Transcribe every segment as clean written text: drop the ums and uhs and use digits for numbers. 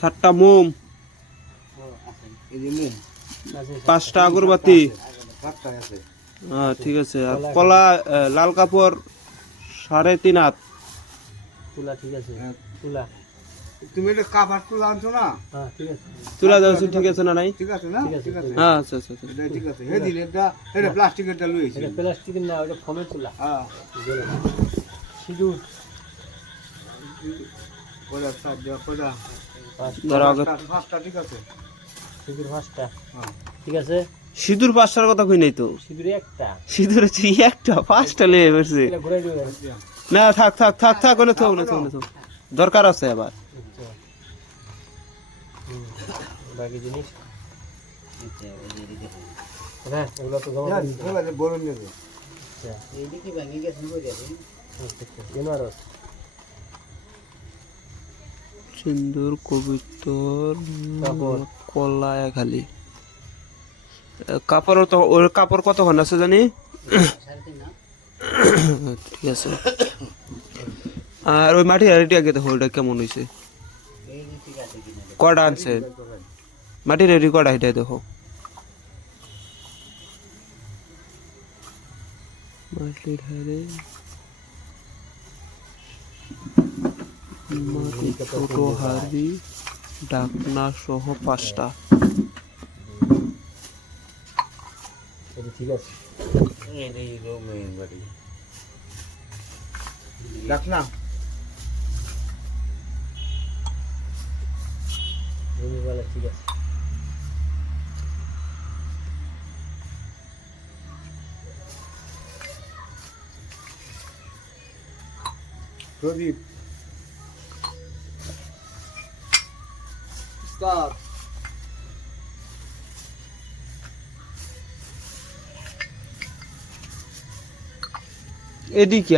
7টা মোম, এই যে মুম 5টা আগরবাতি। পাঁচটা আছে। ঠিক আছে। আর কলা, লাল কাপড় 3.5 হাত। তুলা ঠিক আছে, হ্যাঁ। তুলা তুমি এটা কাভার তুলে আনছো না? হ্যাঁ ঠিক আছে, তুলা দেওয়া ঠিক আছে না নাই? ঠিক আছে না? ঠিক আছে, ঠিক আছে। হ্যাঁ, আচ্ছা আচ্ছা আচ্ছা। এটা ঠিক আছে। হেদিন এটা প্লাস্টিকেরটা লইছি। এটা প্লাস্টিকের না, ওটা ফোমের তুলা। হ্যাঁ। সিঁদুর ওটা সাত দেওয়া কোটা। ধরো আগে পাঁচটা ঠিক আছে। সিঁদুর 5টা হ্যাঁ। ঠিক আছে। সিঁদুর 5টার কথা কই নাই তো। সিঁদুর 1টা, সিঁদুর হচ্ছে 1টা, 5টা লেগে পড়ছে। এটা ঘুরাই দিবেন। না থাক থাক থাক থাক, ওনে থাক ওনে থাক ওনে থাক। দরকার আছে আবার। আচ্ছা। বাকি জিনিস হ্যাঁ, এগুলো তো জমা জান, দিতে হবে। এবারে বলুন নেবে। আচ্ছা, এইদিকে ভাঙি গেছে বলে যাবেন। আচ্ছা, বেনারস সিন্দুর, কবিতর, কাপড়। কলা খালি। কাপড় তো, ওর কাপড় কতক্ষণ আছে জানি? ঠিক আছে। আর ওই মাটি হাড়িটি আগে দেখো ওটা কেমন হয়েছে, কটা আনছে মাটির হাড়ি, কটা এটা দেখো। মাটির হাড়ি, মাটির ছোট হাড়ি, ঢাকনা সহ 5টা। এটা ঠিক আছে। দেখ না। জিনিসগুলো ঠিক আছে। প্রদীপ। স্টার। এডি কি?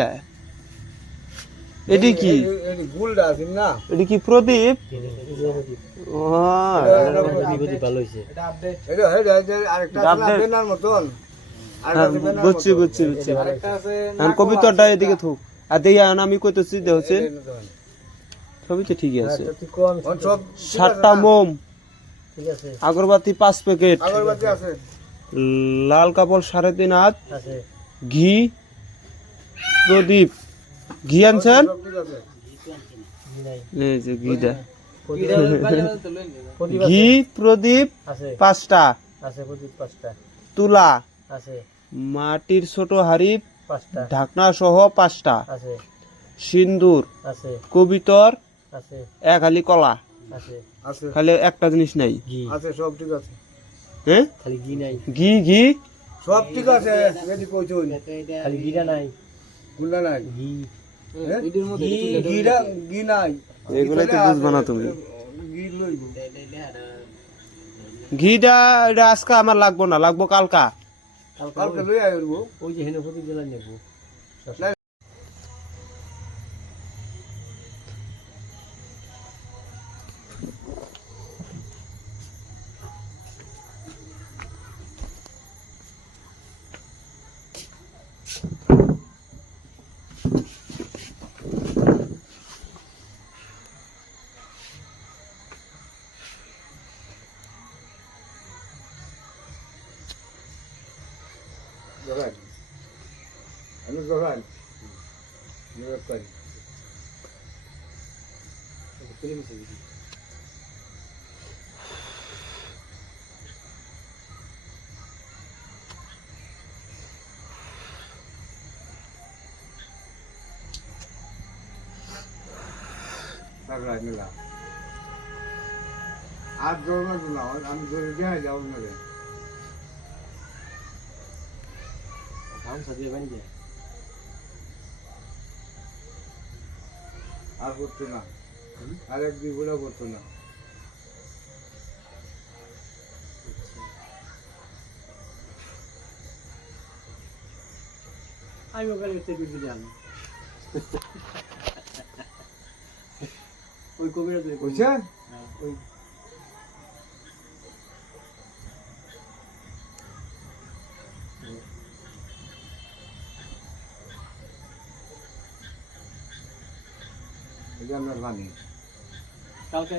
এডি কি? এই গুলটা আছে না? এডি কি প্রদীপ? ও বিপদি ভালো হয়েছে। এটা আপডেট। এটা আরেকটা আছে না বেনার মতন। আরেকটা আছে বেনার বুঝছি মতন। বুঝছি বুঝছি। আরেকটা আছে এখন কবিতরটা এদিকে থুক। আর দেয়া আমি কইতেছি যে হচ্ছে সবই তো ঠিকই আছে। একটু কম সব 7টা মোম, ঠিক আছে, আগরবাতি 5 প্যাকেট, আগরবাতি আছে। লাল কাপড় 3.5 হাত, আছে ঘি, প্রদীপ। ঘি আনছেন? সব ঠিক আছে। ঘি নাই, এই যে ঘিটা, প্রদীপ ঘি, প্রদীপ আছে 5টা, আছে, প্রদীপ 5টা তুলা, আছে, মাটির ছোট হাড়ি, 5টা ঢাকনা সহ 5টা, আছে, সিন্দুর, আছে কবিতর, আছে, এক হালি কলা। আছে আছে খালি একটা জিনিস নাই। ঘি, আছে সব ঠিক আছে। হ্যাঁ, খালি ঘি নাই, ঘি ঘি সব ঠিক আছে। রেডি কইছুন। খালি ঘিটা নাই, গুলা নাই। ঘি ঘি নাই। এগুলাই তো বুঝবা না তুমি। ঘি লইব। ঘিটা এটা আজকে আমার লাগবো না, লাগবো কালকা। কালকে লই আইবো। ওই যে হেনে প্রদীপ জ্বালাই নেব। জোগান। আমি জোগান। জোগান করি। তারপরে নিলাম। আর জোর না দিলাম, আমি জোরে দিয়ে যাবো না রে। ধান সাজিয়ে বানিয়ে আর করতো না। আর একদিন বলে করতো না। আমি ওখানে এসে কিছু জানি ওই কবিরা বুঝছে? ওই এটা আমরা জানি। কালকে